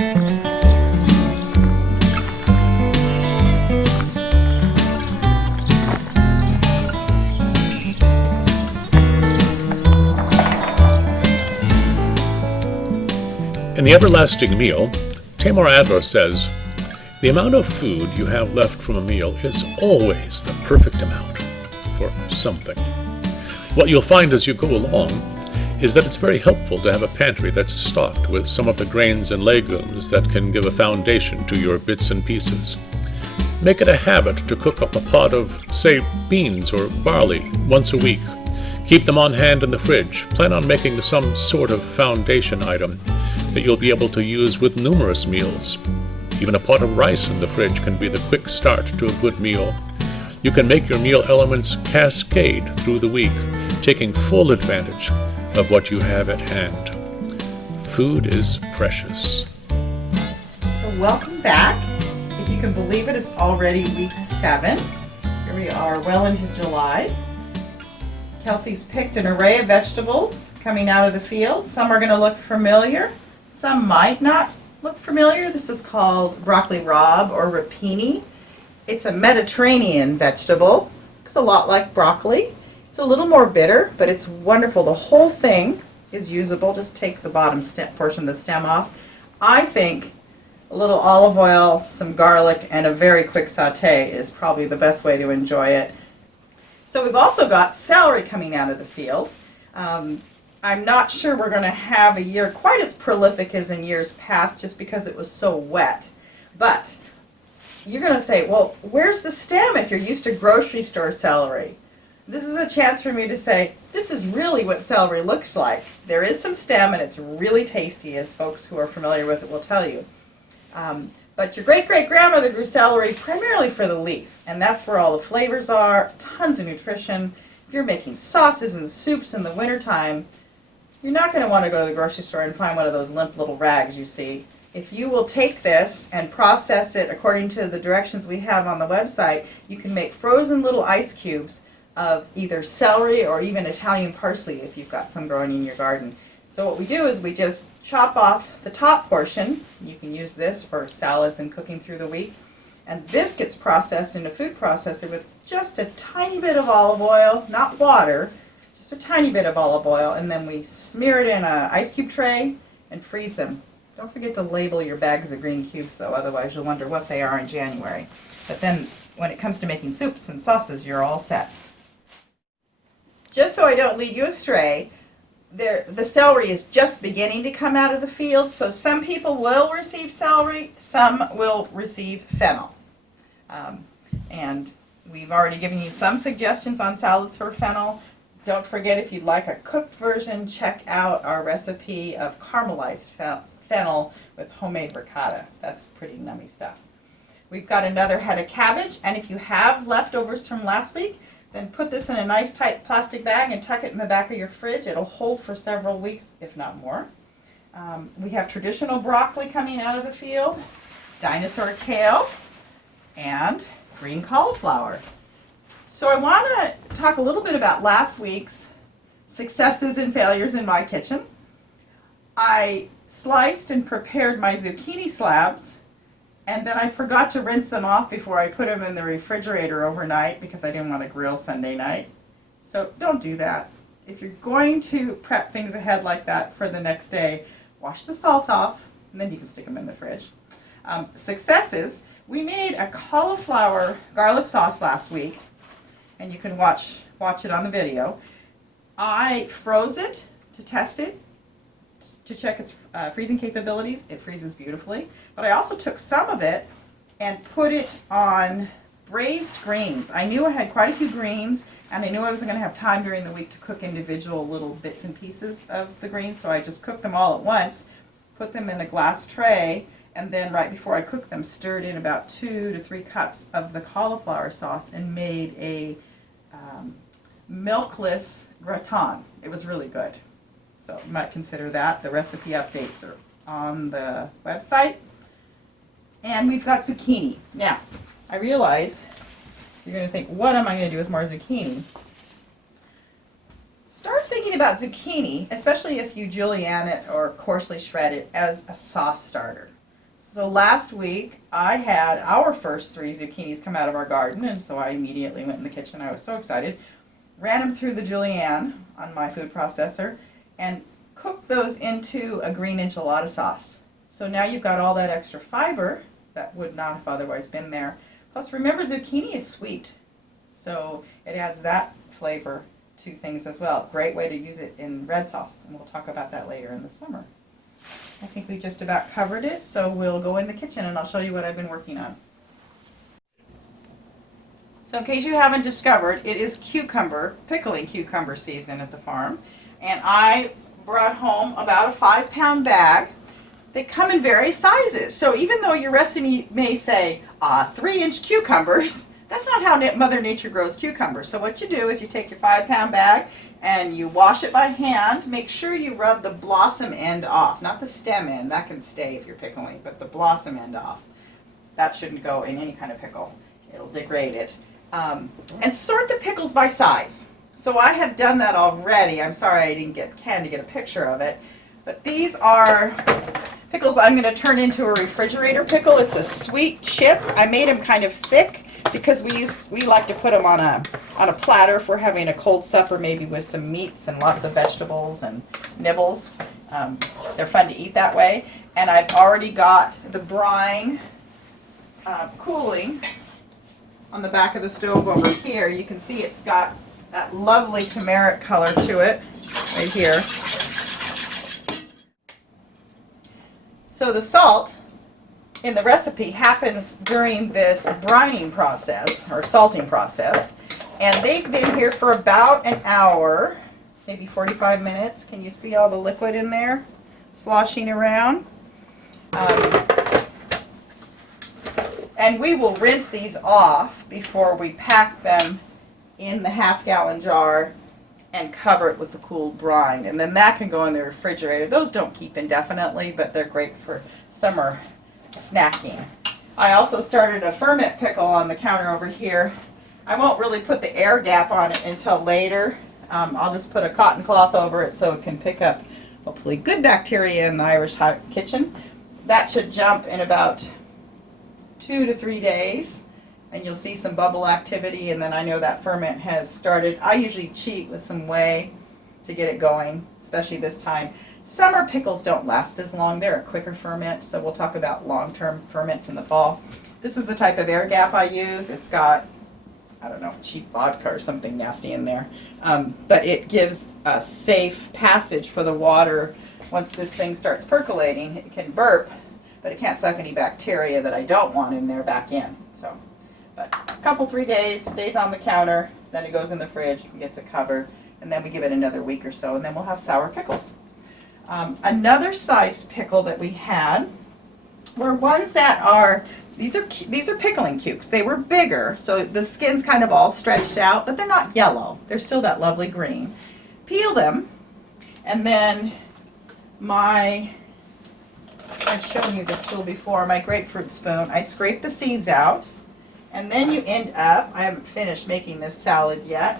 In The Everlasting Meal, Tamar Adler says, "The amount of food you have left from a meal is always the perfect amount for something." What you'll find as you go along is that it's very helpful to have a pantry that's stocked with some of the grains and legumes that can give a foundation to your bits and pieces. Make it a habit to cook up a pot of, say, beans or barley once a week. Keep them on hand in the fridge. Plan on making some sort of foundation item that you'll be able to use with numerous meals. Even a pot of rice in the fridge can be the quick start to a good meal. You can make your meal elements cascade through the week, taking full advantage of what you have at hand. Food is precious. So welcome back. If you can believe it, it's already week 7. Here we are well into July. Kelsey's picked an array of vegetables coming out of the field. Some are going to look familiar. Some might not look familiar. This is called broccoli rabe or rapini. It's a Mediterranean vegetable. Looks a lot like broccoli. It's a little more bitter, but it's wonderful. The whole thing is usable. Just take the bottom portion of the stem off. I think a little olive oil, some garlic, and a very quick saute is probably the best way to enjoy it. So we've also got celery coming out of the field. I'm not sure we're going to have a year quite as prolific as in years past just because it was so wet. But you're going to say, well, where's the stem if you're used to grocery store celery? This is a chance for me to say, this is really what celery looks like. There is some stem and it's really tasty, as folks who are familiar with it will tell you. But your great-great-grandmother grew celery primarily for the leaf, and that's where all the flavors are, tons of nutrition. If you're making sauces and soups in the wintertime, you're not going to want to go to the grocery store and find one of those limp little rags you see. If you will take this and process it according to the directions we have on the website, you can make frozen little ice cubes of either celery or even Italian parsley if you've got some growing in your garden. So what we do is we just chop off the top portion. You can use this for salads and cooking through the week. And this gets processed in a food processor with just a tiny bit of olive oil, not water, just a tiny bit of olive oil, and then we smear it in an ice cube tray and freeze them. Don't forget to label your bags of green cubes though, otherwise you'll wonder what they are in January. But then when it comes to making soups and sauces, you're all set. Just so I don't lead you astray, the celery is just beginning to come out of the field, so some people will receive celery, some will receive fennel. And we've already given you some suggestions on salads for fennel. Don't forget, if you'd like a cooked version, check out our recipe of caramelized fennel with homemade ricotta. That's pretty nummy stuff. We've got another head of cabbage, and if you have leftovers from last week, then put this in a nice tight plastic bag and tuck it in the back of your fridge. It'll hold for several weeks, if not more. We have traditional broccoli coming out of the field, dinosaur kale, and green cauliflower. So I want to talk a little bit about last week's successes and failures in my kitchen. I sliced and prepared my zucchini slabs, and then I forgot to rinse them off before I put them in the refrigerator overnight because I didn't want to grill Sunday night. So don't do that. If you're going to prep things ahead like that for the next day, wash the salt off, and then you can stick them in the fridge. Successes, we made a cauliflower garlic sauce last week, and you can watch it on the video. I froze it to test it, to check its freezing capabilities. It freezes beautifully. But I also took some of it and put it on braised greens. I knew I had quite a few greens, and I knew I wasn't going to have time during the week to cook individual little bits and pieces of the greens, so I just cooked them all at once, put them in a glass tray, and then right before I cooked them, stirred in about 2 to 3 cups of the cauliflower sauce and made a milkless gratin. It was really good. So you might consider that. The recipe updates are on the website. And we've got zucchini. Now, I realize you're going to think, what am I going to do with more zucchini? Start thinking about zucchini, especially if you julienne it or coarsely shred it, as a sauce starter. So last week I had our first 3 zucchinis come out of our garden, and so I immediately went in the kitchen. I was so excited. Ran them through the julienne on my food processor and cooked those into a green enchilada sauce. So now you've got all that extra fiber that would not have otherwise been there. Plus, remember, zucchini is sweet, so it adds that flavor to things as well. Great way to use it in red sauce, and we'll talk about that later in the summer. I think we just about covered it, so we'll go in the kitchen and I'll show you what I've been working on. So in case you haven't discovered, it is pickling cucumber season at the farm, and I brought home about a 5-pound bag. They come in various sizes, so even though your recipe may say 3-inch cucumbers, that's not how Mother Nature grows cucumbers. So what you do is you take your 5-pound bag and you wash it by hand. Make sure you rub the blossom end off, not the stem end. That can stay if you're pickling, but the blossom end off. That shouldn't go in any kind of pickle. It'll degrade it. And sort the pickles by size. So I have done that already. I'm sorry I didn't get Ken to get a picture of it. But these are pickles I'm going to turn into a refrigerator pickle. It's a sweet chip. I made them kind of thick because we like to put them on a platter if we're having a cold supper, maybe with some meats and lots of vegetables and nibbles. They're fun to eat that way. And I've already got the brine cooling on the back of the stove over here. You can see it's got that lovely turmeric color to it right here. So the salt in the recipe happens during this brining process or salting process, and they've been here for about an hour, maybe 45 minutes. Can you see all the liquid in there sloshing around? And we will rinse these off before we pack them in the half-gallon jar and cover it with the cooled brine. And then that can go in the refrigerator. Those don't keep indefinitely, but they're great for summer snacking. I also started a ferment pickle on the counter over here. I won't really put the air gap on it until later. I'll just put a cotton cloth over it so it can pick up, hopefully, good bacteria in the Irish kitchen. That should jump in about 2 to 3 days, and you'll see some bubble activity, and then I know that ferment has started. I usually cheat with some whey to get it going, especially this time. Summer pickles don't last as long. They're a quicker ferment, so we'll talk about long-term ferments in the fall. This is the type of air gap I use. It's got, I don't know, cheap vodka or something nasty in there, but it gives a safe passage for the water. Once this thing starts percolating, it can burp, but it can't suck any bacteria that I don't want in there back in. So, but a couple, 3 days, stays on the counter, then it goes in the fridge and gets it covered, and then we give it another week or so, and then we'll have sour pickles. Another size pickle that we had were ones that are, these are pickling cukes. They were bigger, so the skin's kind of all stretched out, but they're not yellow. They're still that lovely green. Peel them, and then I've shown you this tool before, my grapefruit spoon. I scrape the seeds out, and then you end up, I haven't finished making this salad yet,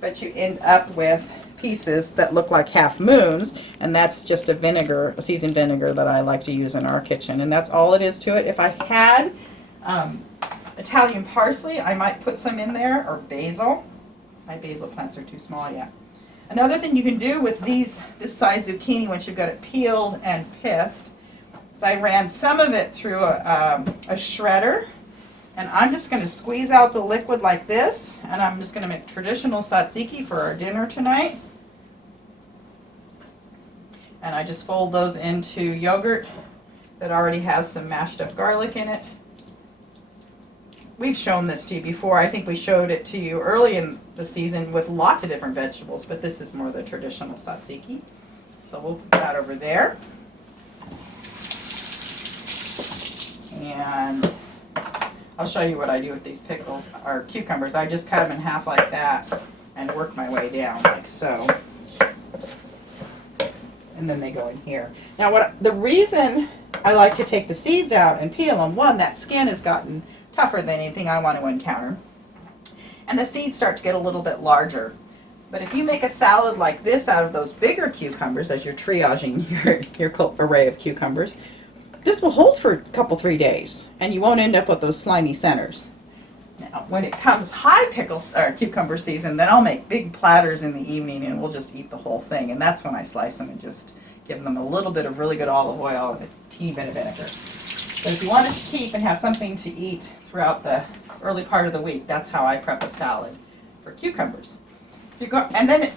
but you end up with pieces that look like half moons, and that's just a seasoned vinegar that I like to use in our kitchen, and that's all it is to it. If I had Italian parsley, I might put some in there, or basil. My basil plants are too small yet. Another thing you can do with this size zucchini once you've got it peeled and pithed, is I ran some of it through a shredder, and I'm just going to squeeze out the liquid like this, and I'm just going to make traditional tzatziki for our dinner tonight. And I just fold those into yogurt that already has some mashed up garlic in it. We've shown this to you before. I think we showed it to you early in the season with lots of different vegetables, but this is more the traditional tzatziki. So we'll put that over there. And I'll show you what I do with these pickles, or cucumbers. I just cut them in half like that and work my way down like so. And then they go in here. Now the reason I like to take the seeds out and peel them, one, that skin has gotten tougher than anything I want to encounter. And the seeds start to get a little bit larger. But if you make a salad like this out of those bigger cucumbers, as you're triaging your array of cucumbers, this will hold for a couple, 3 days, and you won't end up with those slimy centers. Now, when it comes high pickles or cucumber season, then I'll make big platters in the evening, and we'll just eat the whole thing. And that's when I slice them and just give them a little bit of really good olive oil and a teeny bit of vinegar. But if you want to keep and have something to eat throughout the early part of the week, that's how I prep a salad for cucumbers. And then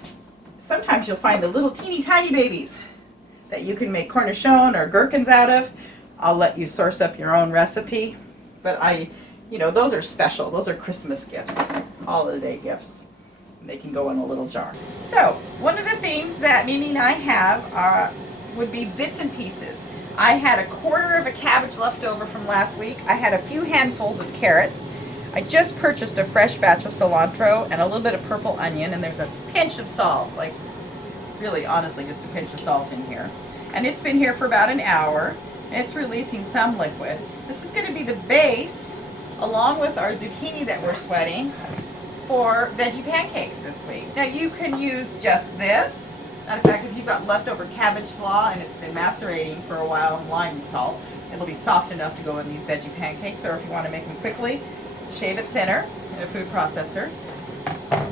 sometimes you'll find the little teeny tiny babies that you can make cornichon or gherkins out of. I'll let you source up your own recipe. But those are special. Those are Christmas gifts, holiday gifts. They can go in a little jar. So one of the things that Mimi and I have would be bits and pieces. I had a quarter of a cabbage left over from last week. I had a few handfuls of carrots. I just purchased a fresh batch of cilantro and a little bit of purple onion, and there's a pinch of salt, like really honestly just a pinch of salt in here. And it's been here for about an hour, and it's releasing some liquid. This is going to be the base, along with our zucchini that we're sweating, for veggie pancakes this week. Now you can use just this. Matter of fact, if you've got leftover cabbage slaw and it's been macerating for a while in lime and salt, it'll be soft enough to go in these veggie pancakes. Or if you want to make them quickly, shave it thinner in a food processor.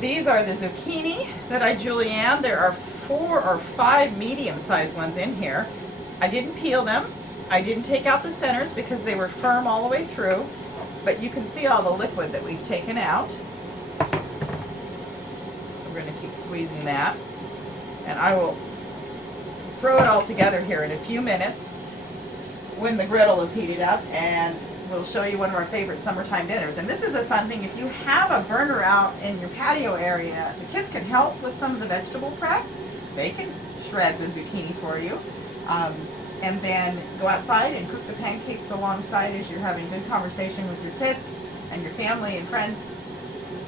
These are the zucchini that I julienne. There are 4 or 5 medium-sized ones in here. I didn't peel them. I didn't take out the centers because they were firm all the way through. But you can see all the liquid that we've taken out. So we're going to keep squeezing that. And I will throw it all together here in a few minutes when the griddle is heated up, and we'll show you one of our favorite summertime dinners. And this is a fun thing. If you have a burner out in your patio area, the kids can help with some of the vegetable prep. They can shred the zucchini for you. And then go outside and cook the pancakes alongside as you're having good conversation with your kids and your family and friends,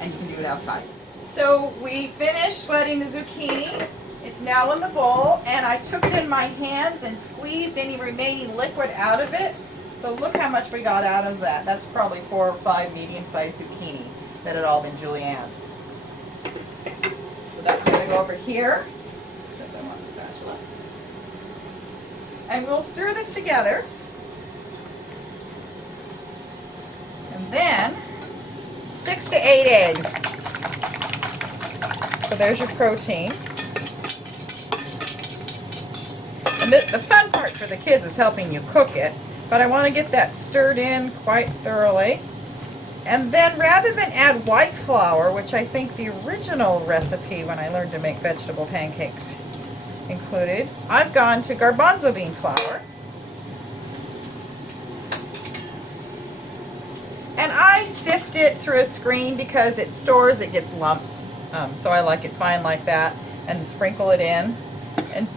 and you can do it outside. So we finished sweating the zucchini. It's now in the bowl, and I took it in my hands and squeezed any remaining liquid out of it. So look how much we got out of that. That's probably 4 or 5 medium-sized zucchini that had all been julienned. So that's going to go over here. Except I want the spatula. And we'll stir this together. And then 6 to 8 eggs. So there's your protein. And the fun part for the kids is helping you cook it, but I want to get that stirred in quite thoroughly. And then rather than add white flour, which I think the original recipe when I learned to make vegetable pancakes included, I've gone to garbanzo bean flour. And I sift it through a screen because it gets lumps. So I like it fine like that, and sprinkle it in. And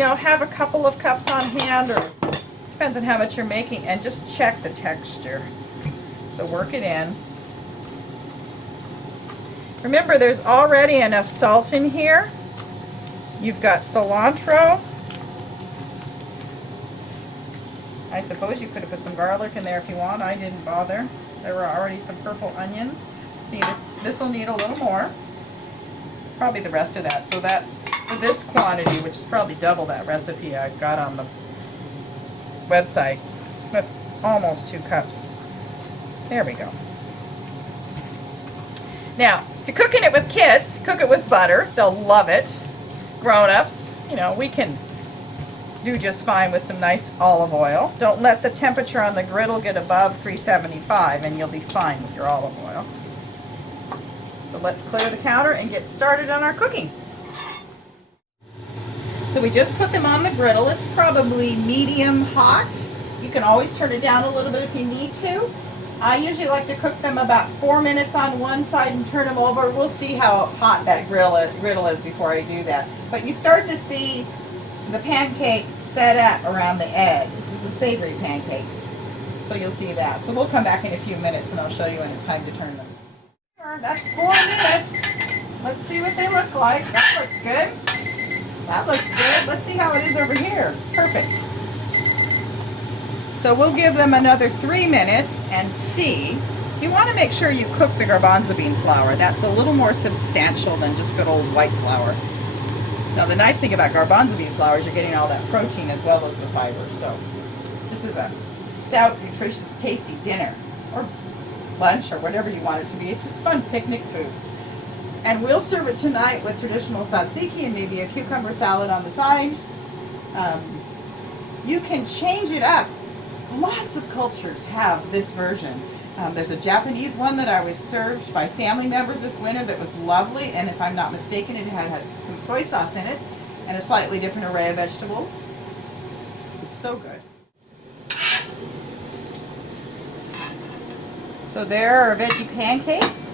have a couple of cups on hand, or depends on how much you're making, and just check the texture. So work it in. Remember, there's already enough salt in here. You've got cilantro. I suppose you could have put some garlic in there if you want. I didn't bother. There were already some purple onions. See, this will need a little more. Probably the rest of that. So that's for this quantity, which is probably double that recipe I got on the website. That's almost 2 cups. There we go. Now, if you're cooking it with kids, cook it with butter. They'll love it. Grown-ups, we can do just fine with some nice olive oil. Don't let the temperature on the griddle get above 375, and you'll be fine with your olive oil. So let's clear the counter and get started on our cooking. So we just put them on the griddle. It's probably medium hot. You can always turn it down a little bit if you need to. I usually like to cook them about 4 minutes on one side and turn them over. We'll see how hot that griddle is before I do that. But you start to see the pancake set up around the edge. This is a savory pancake, so you'll see that. So we'll come back in a few minutes and I'll show you when it's time to turn them. That's 4 minutes. Let's see what they look like. That looks good. That looks good. Let's see how it is over here. Perfect. So we'll give them another 3 minutes and see. You want to make sure you cook the garbanzo bean flour. That's a little more substantial than just good old white flour. Now the nice thing about garbanzo bean flour is you're getting all that protein as well as the fiber. So this this is a stout, nutritious, tasty dinner or lunch or whatever you want it to be. It's just fun picnic food. And we'll serve it tonight with traditional tzatziki and maybe a cucumber salad on the side. You can change it up. Lots of cultures have this version. There's a Japanese one that I was served by family members this winter that was lovely, and if I'm not mistaken, it had some soy sauce in it and a slightly different array of vegetables. It's so good. So there are veggie pancakes.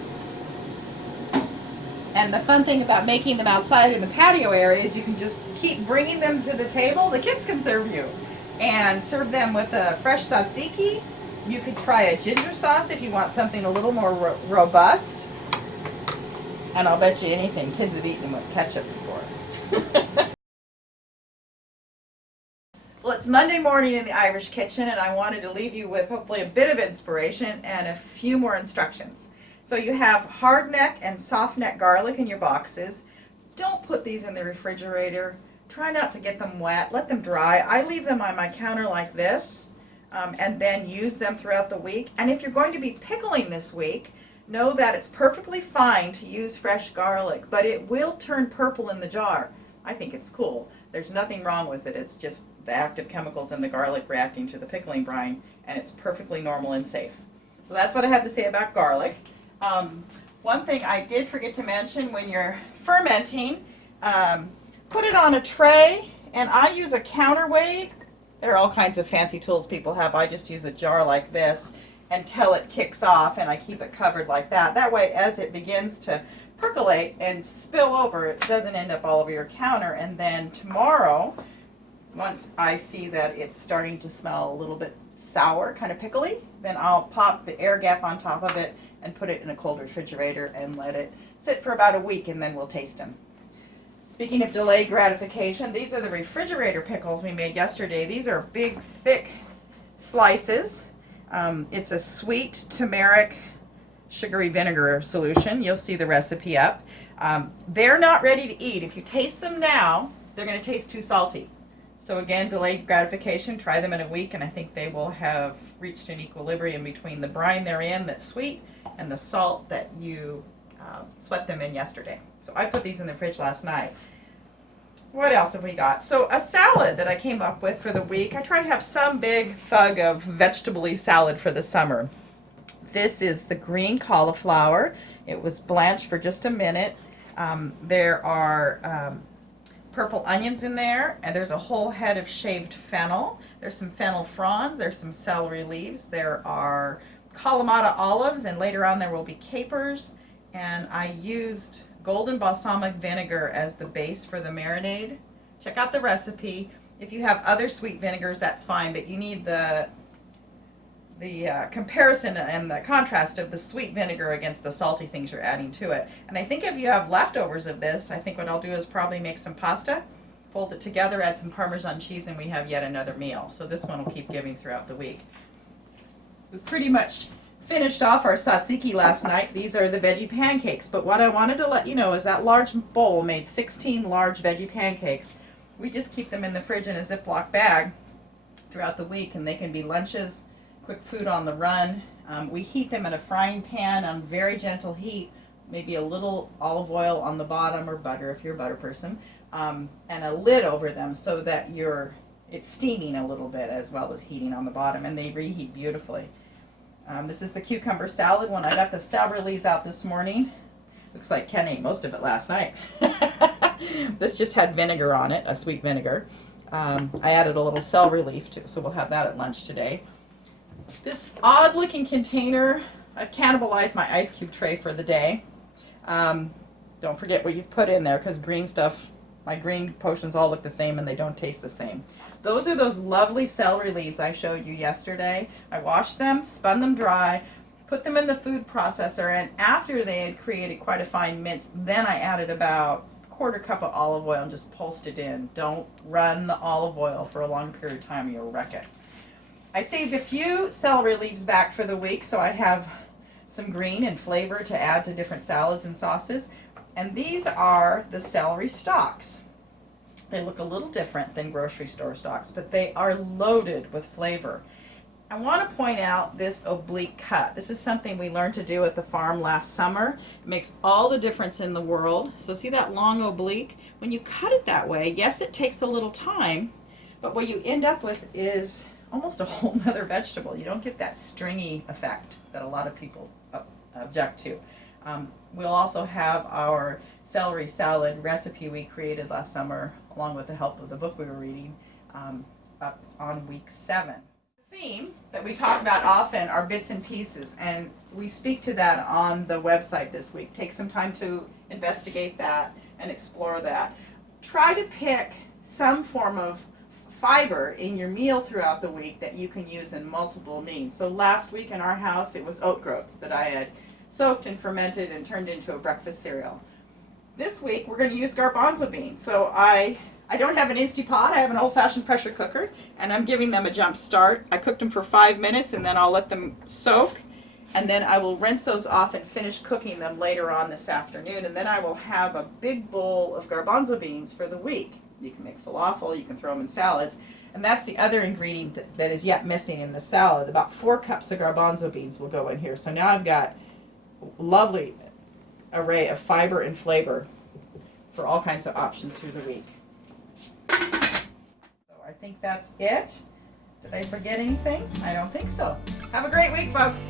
And the fun thing about making them outside in the patio area is you can just keep bringing them to the table. The kids can serve you. And serve them with a fresh tzatziki. You could try a ginger sauce if you want something a little more robust. And I'll bet you anything, kids have eaten them with ketchup before. Well, it's Monday morning in the Irish kitchen, and I wanted to leave you with hopefully a bit of inspiration and a few more instructions. So you have hard neck and soft neck garlic in your boxes. Don't put these in the refrigerator. Try not to get them wet. Let them dry. I leave them on my counter like this and then use them throughout the week. And if you're going to be pickling this week, know that it's perfectly fine to use fresh garlic, but it will turn purple in the jar. I think it's cool. There's nothing wrong with it. It's just the active chemicals in the garlic reacting to the pickling brine, and it's perfectly normal and safe. So that's what I have to say about garlic. One thing I did forget to mention, when you're fermenting, put it on a tray, and I use a counterweight. There are all kinds of fancy tools people have. I just use a jar like this until it kicks off, and I keep it covered like that. That way, as it begins to percolate and spill over, it doesn't end up all over your counter. And then tomorrow, once I see that it's starting to smell a little bit sour, kind of pickly, then I'll pop the air gap on top of it and put it in a cold refrigerator and let it sit for about a week, and then we'll taste them. Speaking of delayed gratification, these are the refrigerator pickles we made yesterday. These are big, thick slices. It's a sweet turmeric sugary vinegar solution. You'll see the recipe up. They're not ready to eat. If you taste them now, they're going to taste too salty. So again, delayed gratification, try them in a week, and I think they will have reached an equilibrium between the brine they're in that's sweet and the salt that you sweat them in yesterday. So I put these in the fridge last night. What else have we got? So a salad that I came up with for the week. I try to have some big thug of vegetable-y salad for the summer. This is the green cauliflower. It was blanched for just a minute. There are purple onions in there, and there's a whole head of shaved fennel. There's some fennel fronds, there's some celery leaves, there are Kalamata olives, and later on there will be capers. And I used golden balsamic vinegar as the base for the marinade. Check out the recipe. If you have other sweet vinegars, that's fine, but you need the comparison and the contrast of the sweet vinegar against the salty things you're adding to it. And I think if you have leftovers of this, I think what I'll do is probably make some pasta, fold it together, add some Parmesan cheese, and we have yet another meal. So this one will keep giving throughout the week. We pretty much finished off our tzatziki last night. These are the veggie pancakes, but what I wanted to let you know is that large bowl made 16 large veggie pancakes. We just keep them in the fridge in a Ziploc bag throughout the week, and they can be lunches, quick food on the run. We heat them in a frying pan on very gentle heat, maybe a little olive oil on the bottom, or butter if you're a butter person, and a lid over them so that it's steaming a little bit as well as heating on the bottom, and they reheat beautifully. This is the cucumber salad one. I got the celery leaves out this morning. Looks like Ken ate most of it last night. This just had vinegar on it, a sweet vinegar. I added a little celery leaf too, so we'll have that at lunch today. This odd looking container, I've cannibalized my ice cube tray for the day. Don't forget what you've put in there, because green stuff, my green potions all look the same and they don't taste the same. Those are those lovely celery leaves I showed you yesterday. I washed them, spun them dry, put them in the food processor, and after they had created quite a fine mince, then I added about a quarter cup of olive oil and just pulsed it in. Don't run the olive oil for a long period of time, you'll wreck it. I saved a few celery leaves back for the week, so I have some green and flavor to add to different salads and sauces. And these are the celery stalks. They look a little different than grocery store stocks, but they are loaded with flavor. I want to point out this oblique cut. This is something we learned to do at the farm last summer. It makes all the difference in the world. So see that long oblique? When you cut it that way, yes, it takes a little time, but what you end up with is almost a whole nother vegetable. You don't get that stringy effect that a lot of people object to. We'll also have our celery salad recipe we created last summer, along with the help of the book we were reading, up on week 7. The theme that we talk about often are bits and pieces, and we speak to that on the website this week. Take some time to investigate that and explore that. Try to pick some form of fiber in your meal throughout the week that you can use in multiple means. So last week in our house it was oat groats that I had soaked and fermented and turned into a breakfast cereal. This week we're going to use garbanzo beans. So I don't have an Instapot, I have an old-fashioned pressure cooker, and I'm giving them a jump start. I cooked them for 5 minutes and then I'll let them soak, and then I will rinse those off and finish cooking them later on this afternoon, and then I will have a big bowl of garbanzo beans for the week. You can make falafel, you can throw them in salads, and that's the other ingredient that is yet missing in the salad. About 4 cups of garbanzo beans will go in here. So now I've got a lovely array of fiber and flavor for all kinds of options through the week. So I think that's it. Did I forget anything? I don't think so. Have a great week, folks.